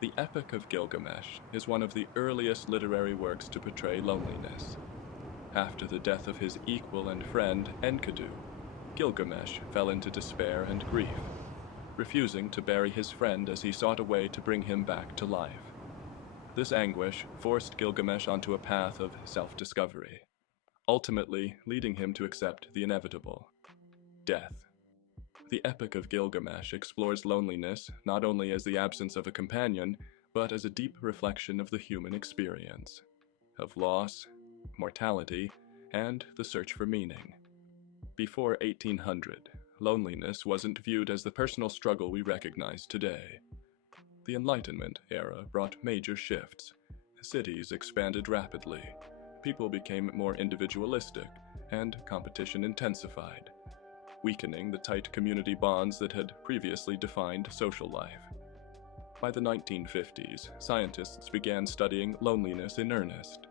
The Epic of Gilgamesh is one of the earliest literary works to portray loneliness. After the death of his equal and friend Enkidu, Gilgamesh fell into despair and grief, refusing to bury his friend as he sought a way to bring him back to life. This anguish forced Gilgamesh onto a path of self-discovery, ultimately leading him to accept the inevitable: death. The Epic of Gilgamesh explores loneliness not only as the absence of a companion, but as a deep reflection of the human experience, of loss, mortality, and the search for meaning. Before 1800, loneliness wasn't viewed as the personal struggle we recognize today. The Enlightenment era brought major shifts. Cities expanded rapidly, people became more individualistic, and competition intensified, weakening the tight community bonds that had previously defined social life. By the 1950s, scientists began studying loneliness in earnest.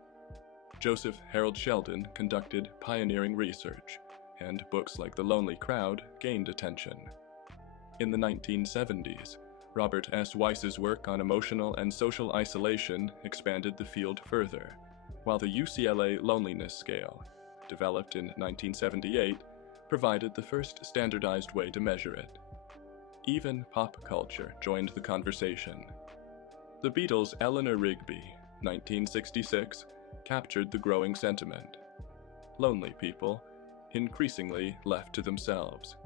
Joseph Harold Sheldon conducted pioneering research, and books like The Lonely Crowd gained attention. In the 1970s, Robert S. Weiss's work on emotional and social isolation expanded the field further, while the UCLA Loneliness Scale, developed in 1978, provided the first standardized way to measure it. Even pop culture joined the conversation. The Beatles' Eleanor Rigby, 1966, captured the growing sentiment. Lonely people, increasingly left to themselves.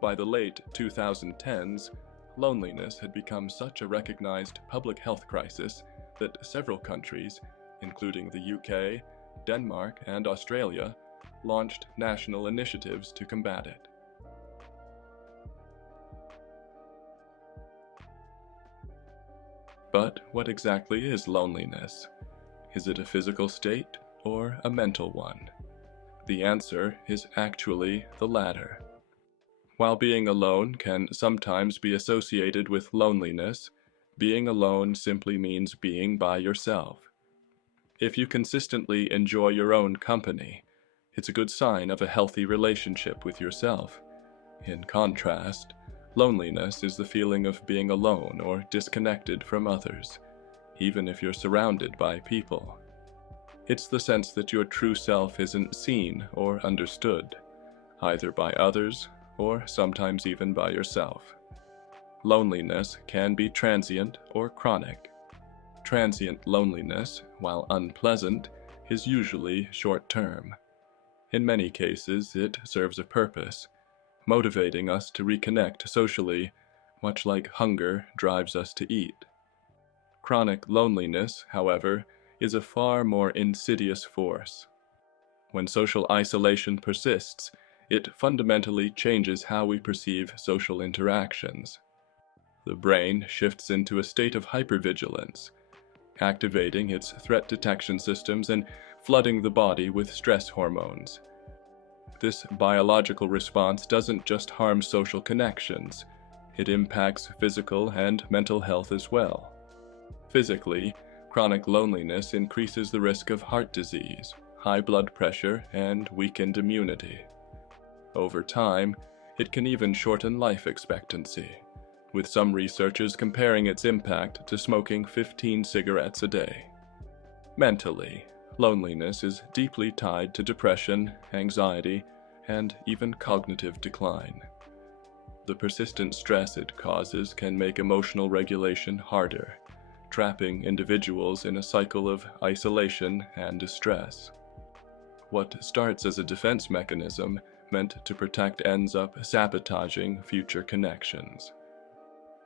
By the late 2010s, loneliness had become such a recognized public health crisis that several countries, including the UK, Denmark, and Australia, launched national initiatives to combat it. But what exactly is loneliness? Is it a physical state or a mental one? The answer is actually the latter. While being alone can sometimes be associated with loneliness, being alone simply means being by yourself. If you consistently enjoy your own company, it's a good sign of a healthy relationship with yourself. In contrast, loneliness is the feeling of being alone or disconnected from others, even if you're surrounded by people. It's the sense that your true self isn't seen or understood, either by others or sometimes even by yourself. Loneliness can be transient or chronic. Transient loneliness, while unpleasant, is usually short-term. In many cases, it serves a purpose, motivating us to reconnect socially, much like hunger drives us to eat. Chronic loneliness, however, is a far more insidious force. When social isolation persists, it fundamentally changes how we perceive social interactions. The brain shifts into a state of hypervigilance, activating its threat detection systems and flooding the body with stress hormones. This biological response doesn't just harm social connections, it impacts physical and mental health as well. Physically, chronic loneliness increases the risk of heart disease, high blood pressure, and weakened immunity. Over time, it can even shorten life expectancy, with some researchers comparing its impact to smoking 15 cigarettes a day. Mentally, loneliness is deeply tied to depression, anxiety, and even cognitive decline. The persistent stress it causes can make emotional regulation harder, trapping individuals in a cycle of isolation and distress. What starts as a defense mechanism meant to protect ends up sabotaging future connections.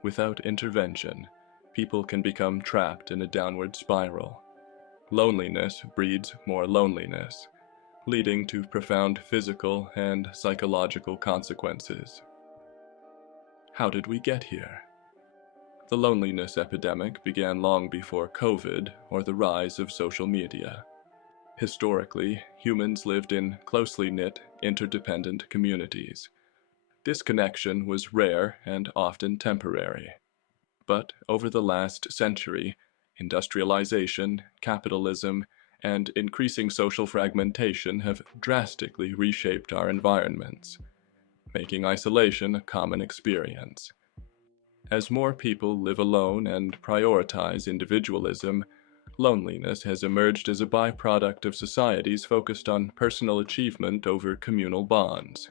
Without intervention, people can become trapped in a downward spiral. Loneliness breeds more loneliness, leading to profound physical and psychological consequences. How did we get here? The loneliness epidemic began long before COVID or the rise of social media. Historically, humans lived in closely knit, interdependent communities. Disconnection was rare and often temporary. But over the last century, industrialization, capitalism, and increasing social fragmentation have drastically reshaped our environments, making isolation a common experience. As more people live alone and prioritize individualism, loneliness has emerged as a byproduct of societies focused on personal achievement over communal bonds.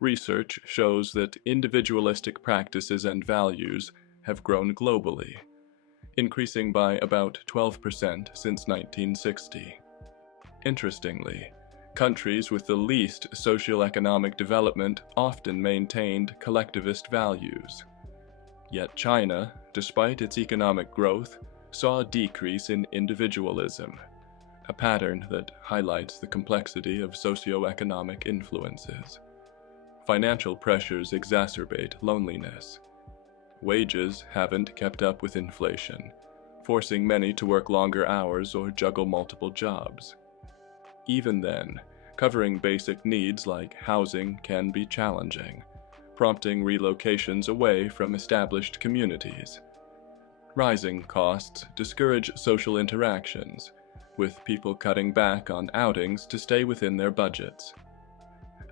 Research shows that individualistic practices and values have grown globally, increasing by about 12% since 1960. Interestingly, countries with the least socioeconomic development often maintained collectivist values. Yet China, despite its economic growth, saw a decrease in individualism, a pattern that highlights the complexity of socioeconomic influences. Financial pressures exacerbate loneliness. Wages haven't kept up with inflation, forcing many to work longer hours or juggle multiple jobs. Even then, covering basic needs like housing can be challenging, prompting relocations away from established communities. Rising costs discourage social interactions, with people cutting back on outings to stay within their budgets.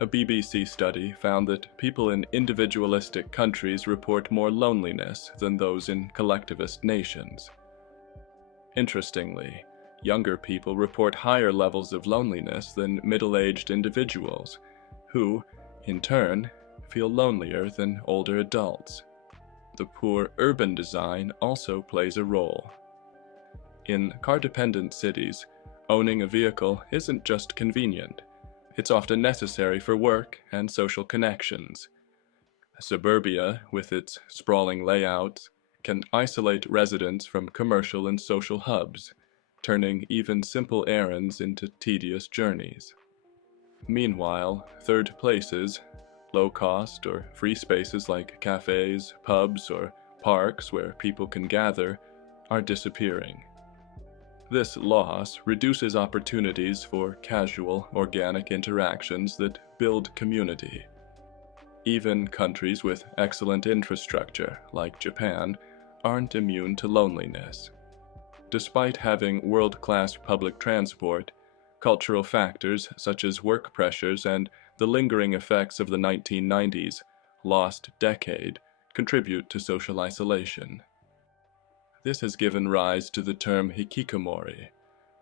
A BBC study found that people in individualistic countries report more loneliness than those in collectivist nations. Interestingly, younger people report higher levels of loneliness than middle-aged individuals, who, in turn, feel lonelier than older adults. The poor urban design also plays a role. In car-dependent cities, owning a vehicle isn't just convenient. It's often necessary for work and social connections. Suburbia, with its sprawling layouts, can isolate residents from commercial and social hubs, turning even simple errands into tedious journeys. Meanwhile, third places, low-cost or free spaces like cafes, pubs, or parks where people can gather, are disappearing. This loss reduces opportunities for casual, organic interactions that build community. Even countries with excellent infrastructure, like Japan, aren't immune to loneliness. Despite having world-class public transport, cultural factors such as work pressures and the lingering effects of the 1990s lost decade contribute to social isolation. This has given rise to the term hikikomori,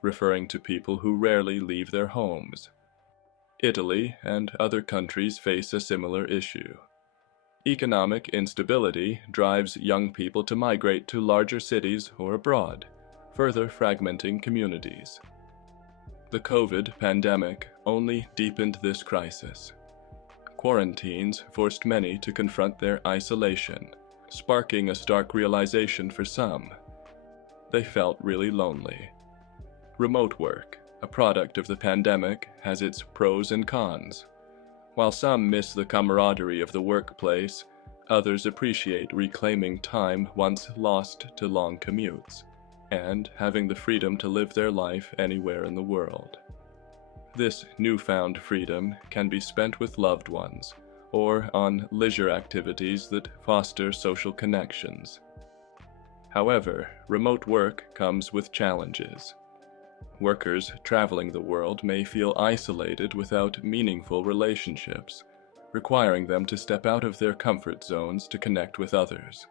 referring to people who rarely leave their homes. Italy and other countries face a similar issue. Economic instability drives young people to migrate to larger cities or abroad, further fragmenting communities. The COVID pandemic only deepened this crisis. Quarantines forced many to confront their isolation, sparking a stark realization for some. They felt really lonely. Remote work, a product of the pandemic, has its pros and cons. While some miss the camaraderie of the workplace, others appreciate reclaiming time once lost to long commutes, and having the freedom to live their life anywhere in the world. This newfound freedom can be spent with loved ones, or on leisure activities that foster social connections. However, remote work comes with challenges. Workers traveling the world may feel isolated without meaningful relationships, requiring them to step out of their comfort zones to connect with others.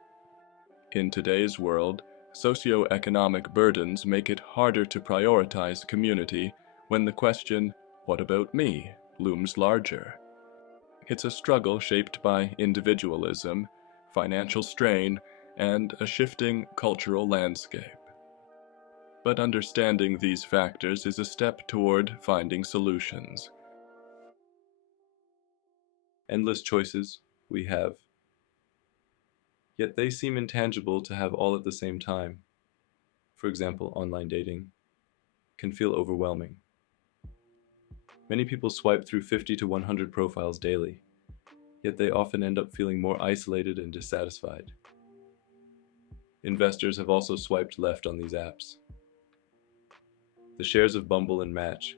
In today's world, socioeconomic burdens make it harder to prioritize community when the question, "What about me?" looms larger. It's a struggle shaped by individualism, financial strain, and a shifting cultural landscape. But understanding these factors is a step toward finding solutions. Endless choices we have, yet they seem intangible to have all at the same time. For example, online dating can feel overwhelming. Many people swipe through 50 to 100 profiles daily, yet they often end up feeling more isolated and dissatisfied. Investors have also swiped left on these apps. The shares of Bumble and Match,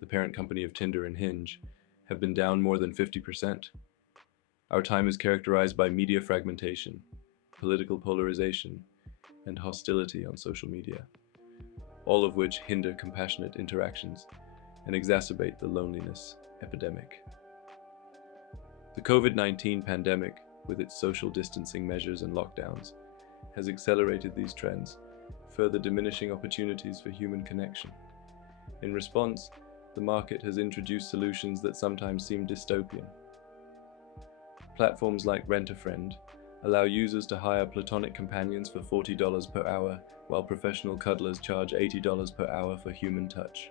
the parent company of Tinder and Hinge, have been down more than 50%. Our time is characterized by media fragmentation, political polarization, and hostility on social media, all of which hinder compassionate interactions and exacerbate the loneliness epidemic. The COVID-19 pandemic with its social distancing measures and lockdowns, has accelerated these trends, further diminishing opportunities for human connection. In response, the market has introduced solutions that sometimes seem dystopian. Platforms like Rent-A-Friend allow users to hire platonic companions for $40 per hour, while professional cuddlers charge $80 per hour for human touch.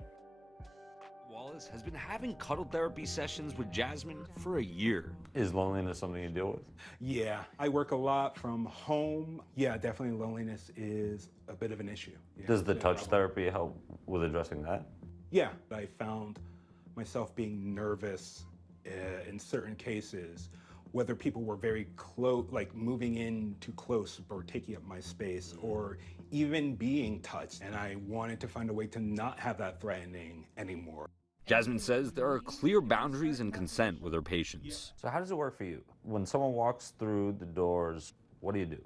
Wallace has been having cuddle therapy sessions with Jasmine for a year. Is loneliness something you deal with? Yeah, I work a lot from home. Yeah, definitely loneliness is a bit of an issue. Yeah, Does the it's a touch problem. therapy help with addressing that? Yeah, I found myself being nervous in certain cases, whether people were very close, like moving in too close or taking up my space, or even being touched. And I wanted to find a way to not have that threatening anymore. Jasmine says there are clear boundaries and consent with her patients. So how does it work for you? When someone walks through the doors, what do you do?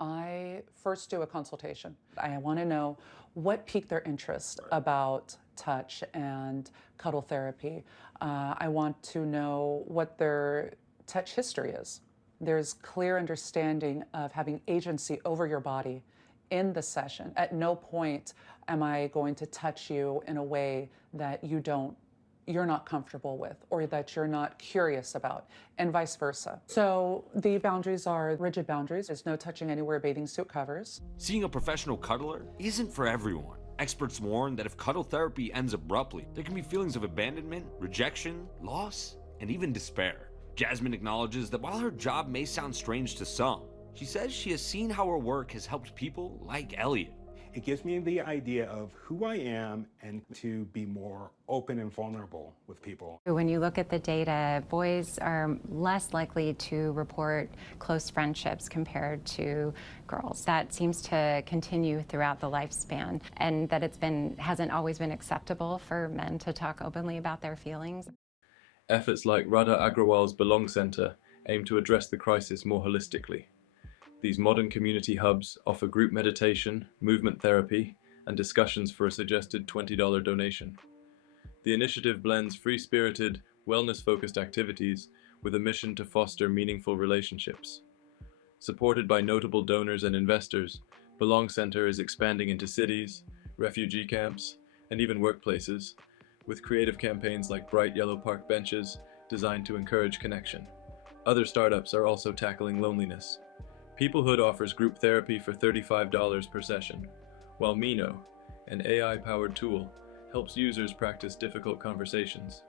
I first do a consultation. I want to know what piqued their interest about touch and cuddle therapy. I want to know what their touch history is. There's clear understanding of having agency over your body in the session. At no point am I going to touch you in a way that you're not comfortable with or that you're not curious about, and vice versa. So the boundaries are rigid boundaries. There's no touching anywhere bathing suit covers. Seeing a professional cuddler isn't for everyone. Experts warn that if cuddle therapy ends abruptly, there can be feelings of abandonment, rejection, loss, and even despair. Jasmine acknowledges that while her job may sound strange to some, she says she has seen how her work has helped people like Elliot. It gives me the idea of who I am and to be more open and vulnerable with people. When you look at the data, boys are less likely to report close friendships compared to girls. That seems to continue throughout the lifespan, and that hasn't always been acceptable for men to talk openly about their feelings. Efforts like Radha Agrawal's Belong Center aim to address the crisis more holistically. These modern community hubs offer group meditation, movement therapy, and discussions for a suggested $20 donation. The initiative blends free-spirited, wellness-focused activities with a mission to foster meaningful relationships. Supported by notable donors and investors, Belong Center is expanding into cities, refugee camps, and even workplaces, with creative campaigns like bright yellow park benches designed to encourage connection. Other startups are also tackling loneliness. Peoplehood offers group therapy for $35 per session, while Mino, an AI-powered tool, helps users practice difficult conversations.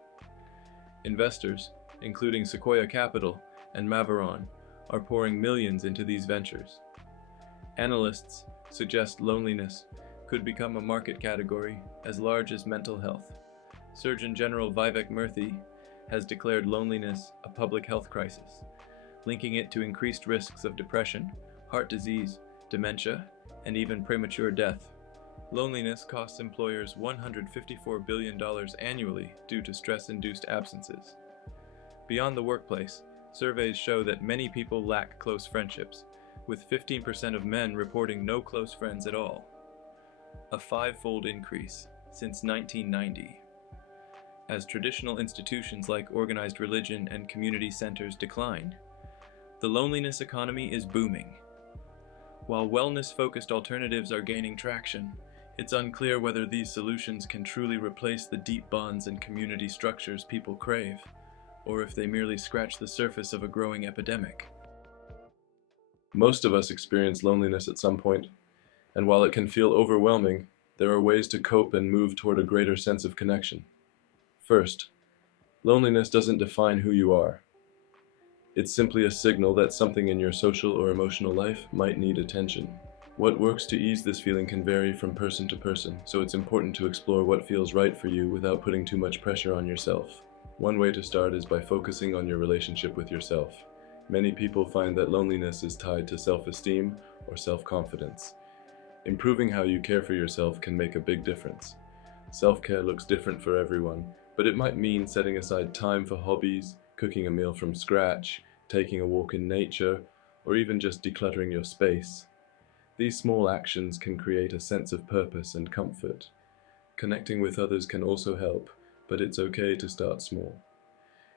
Investors, including Sequoia Capital and Maveron, are pouring millions into these ventures. Analysts suggest loneliness could become a market category as large as mental health. Surgeon General Vivek Murthy has declared loneliness a public health crisis, linking it to increased risks of depression, heart disease, dementia, and even premature death. Loneliness costs employers $154 billion annually due to stress-induced absences. Beyond the workplace, surveys show that many people lack close friendships, with 15% of men reporting no close friends at all, a five-fold increase since 1990. As traditional institutions like organized religion and community centers decline, the loneliness economy is booming. While wellness-focused alternatives are gaining traction, it's unclear whether these solutions can truly replace the deep bonds and community structures people crave, or if they merely scratch the surface of a growing epidemic. Most of us experience loneliness at some point, and while it can feel overwhelming, there are ways to cope and move toward a greater sense of connection. First, loneliness doesn't define who you are. It's simply a signal that something in your social or emotional life might need attention. What works to ease this feeling can vary from person to person, so it's important to explore what feels right for you without putting too much pressure on yourself. One way to start is by focusing on your relationship with yourself. Many people find that loneliness is tied to self-esteem or self-confidence. Improving how you care for yourself can make a big difference. Self-care looks different for everyone, but it might mean setting aside time for hobbies, cooking a meal from scratch, taking a walk in nature, or even just decluttering your space. These small actions can create a sense of purpose and comfort. Connecting with others can also help, but it's okay to start small.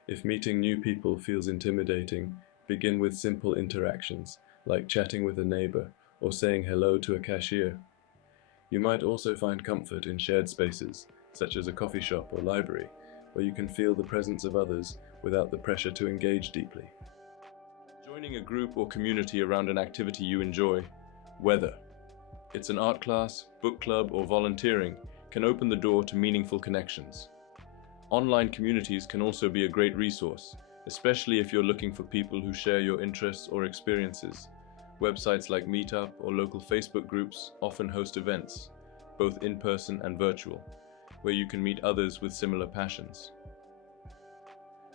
If meeting new people feels intimidating, Begin with simple interactions, like chatting with a neighbor or saying hello to a cashier. You might also find comfort in shared spaces, such as a coffee shop or library, where you can feel the presence of others without the pressure to engage deeply. Joining a group or community around an activity you enjoy, whether it's an art class, book club, or volunteering, can open the door to meaningful connections. Online communities can also be a great resource, especially if you're looking for people who share your interests or experiences. Websites like Meetup or local Facebook groups often host events, both in-person and virtual, where you can meet others with similar passions.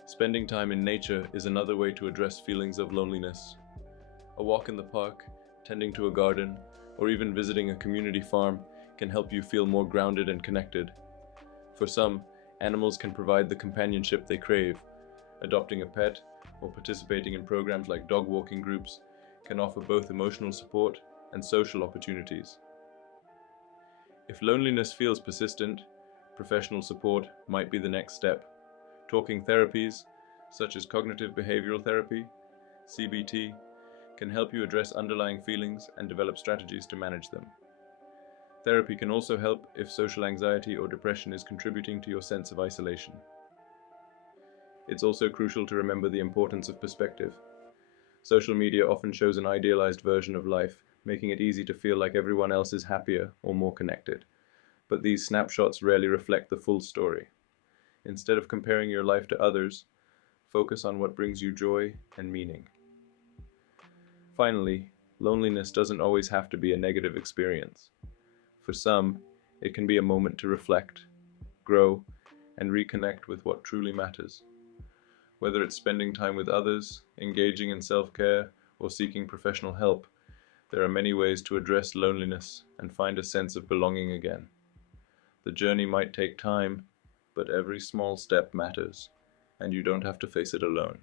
Spending time in nature is another way to address feelings of loneliness. A walk in the park, tending to a garden, or even visiting a community farm can help you feel more grounded and connected. For some, animals can provide the companionship they crave. Adopting a pet or participating in programs like dog walking groups can offer both emotional support and social opportunities. If loneliness feels persistent, professional support might be the next step. Talking therapies, such as cognitive behavioral therapy, CBT, can help you address underlying feelings and develop strategies to manage them. Therapy can also help if social anxiety or depression is contributing to your sense of isolation. It's also crucial to remember the importance of perspective. Social media often shows an idealized version of life, making it easy to feel like everyone else is happier or more connected. But these snapshots rarely reflect the full story. Instead of comparing your life to others, focus on what brings you joy and meaning. Finally, loneliness doesn't always have to be a negative experience. For some, it can be a moment to reflect, grow, and reconnect with what truly matters. Whether it's spending time with others, engaging in self-care, or seeking professional help, there are many ways to address loneliness and find a sense of belonging again. The journey might take time, but every small step matters, and you don't have to face it alone.